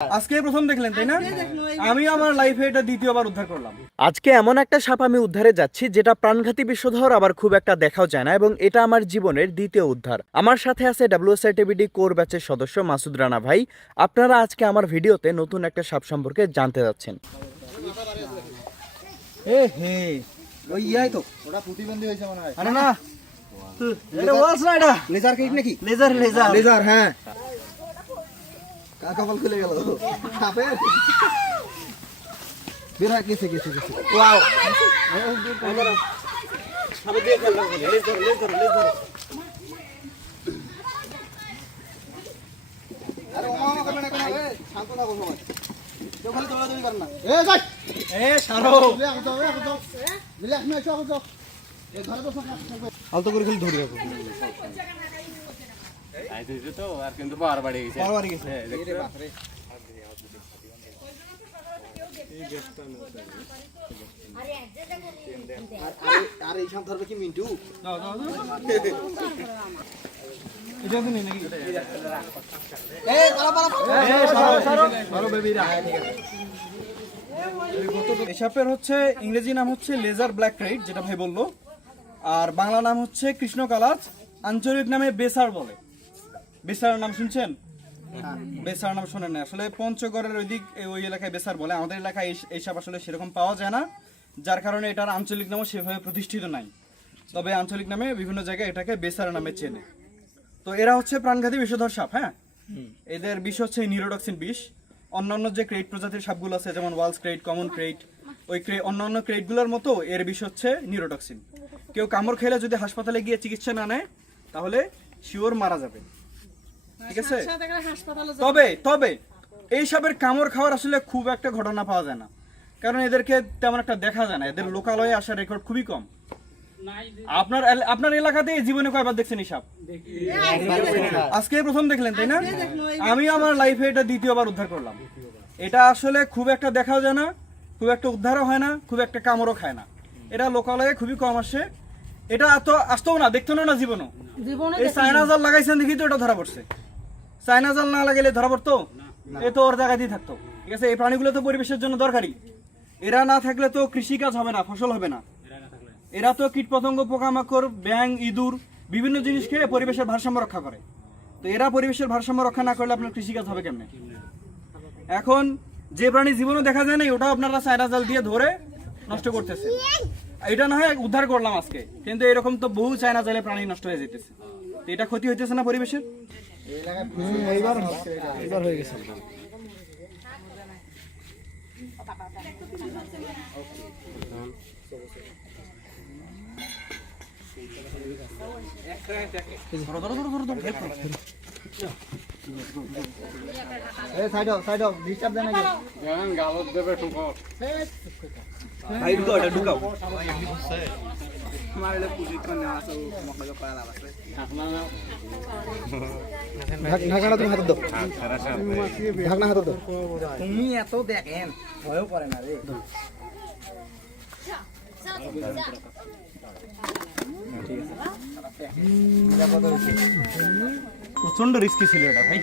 আজকে প্রথম দেখলেন তাই না? আমি আমার লাইফে এটা দ্বিতীয়বার উদ্ধার করলাম। আজকে এমন একটা সাপ আমি উদ্ধারে যাচ্ছি যেটা প্রাণঘাতী বিষধর, আবার খুব একটা দেখাও যায় না, এবং এটা আমার জীবনের দ্বিতীয় উদ্ধার। আমার সাথে আছে WSITBD কোর ব্যাচের সদস্য মাসুদ রানা ভাই। আপনারা আজকে আমার ভিডিওতে নতুন একটা সাপ সম্পর্কে জানতে যাচ্ছেন। ওই ইয়াই তো ওটা প্রতিবন্ধী হয়েছে মনে হয়। আরে না, এটা ওয়ালস না, এটা লেজার কেক নাকি? লেজার লেজার লেজার, হ্যাঁ। কার কপাল খুলে গেল? সাপের বের হয়, গেছে গেছে গেছে। ওয়াও, সামনে দিয়ে খেললাম, লেজার লেজার লেজার। আরে ওমা করবে না, কেন? শান্ত থাকো সবাই, কেউ খালি দৌড়াদৌড়ি করেন না। যাই সারো আলতো করে খালি ধরে রাখো। আর এই সাপ ধরবে কি মিন্টু? এটা তো নেই নাকি? এই সাপের হচ্ছে ইংরেজি নাম হচ্ছে লেজার ব্ল্যাক ক্রাইট, যেটা ভাই বললো, আর বাংলা নাম হচ্ছে কৃষ্ণ কালাজ, আঞ্চলিক নামে বেসার বলে। বেসার নাম শুনছেন? বেসার নাম শোনেন না আসলে, পঞ্চগড়ের ওই এলাকায় বেসার বলে। আমাদের এলাকায় এই সাপ আসলে সেরকম পাওয়া যায় না, যার কারণে এটার আঞ্চলিক নামও সেভাবে প্রতিষ্ঠিত নাই। তবে আঞ্চলিক নামে বিভিন্ন জায়গায় এটাকে বেসার নামে চেনে। তো এরা হচ্ছে প্রাণঘাতী বিষধর সাপ। হ্যাঁ, এদের বিষ হচ্ছে নিউরোটক্সিন বিষ। অন্যান্য যে ক্রেট প্রজাতির সাপগুলো আছে, যেমন ওয়ালস ক্রেট, কমন ক্রেট, ওই অন্যান্য ক্রেটগুলোর মতো এর বিষ হচ্ছে নিউরোটক্সিন। কেউ কামড় খেলে যদি হাসপাতালে গিয়ে চিকিৎসা না নেয় তাহলে শিওর মারা যাবে, ঠিক আছে? তবে তবে এই সাপের কামড় খাওয়ার আসলে খুব একটা ঘটনা পাওয়া যায় না, কারণ এদেরকে তেমন একটা দেখা যায় না। এদের লোকালয়ে আসার রেকর্ড খুবই কম। আপনার এলাকাতে জীবনে কয়বার দেখছেন এই সাপ? আজকে প্রথম দেখলেন তাই না? আমি আমার লাইফে এটা দ্বিতীয়বার উদ্ধার করলাম। এটা আসলে খুব একটা দেখাও যায় না, খুব একটা উদ্ধারও হয় না, খুব একটা কামড়ও খায় না। এটা লোকালয়ে খুবই কম আসে। এটা তো আসতেও না, দেখতো না জীবনও। এই চায়না জাল লাগাইছেন দেখি তো এটা ধরা পড়ছে। চায়না জাল না লাগাইলে ধরা পড়তো? এ তো ওর জায়গাতেই থাকতো, ঠিক আছে? এই প্রাণীগুলো তো পরিবেশের জন্য দরকারি। এরা না থাকলে তো কৃষিকাজ হবে না, ফসল হবে না। এরা তো কীটপতঙ্গ, পোকামাকড়, ব্যাঙ, ইঁদুর বিভিন্ন জিনিস খেয়ে পরিবেশের ভারসাম্য রক্ষা করে। তো এরা পরিবেশের ভারসাম্য রক্ষা না করলে আপনার কৃষিকাজ হবে কেমনে? এখন যে প্রাণী জীবনে দেখা যায় না, ওটা আপনারা চায়না জাল দিয়ে ধরে নষ্ট করতেছে। এটা না হয় উদ্ধার করলাম আজকে, কিন্তু এরকম তো বহু চায়না জালে প্রাণী নষ্ট হয়ে যেতেছে। তো এটা ক্ষতি হইতেছে না পরিবেশের? এইবার হয়ে গেছে। ঢাকনা তুমি হাতে দাও, ঢাকনা হাতে দাও। তুমি এত দেখেন ভয়ও করে না রে। প্রচন্ড রিস্কি ছিল এটা ভাই।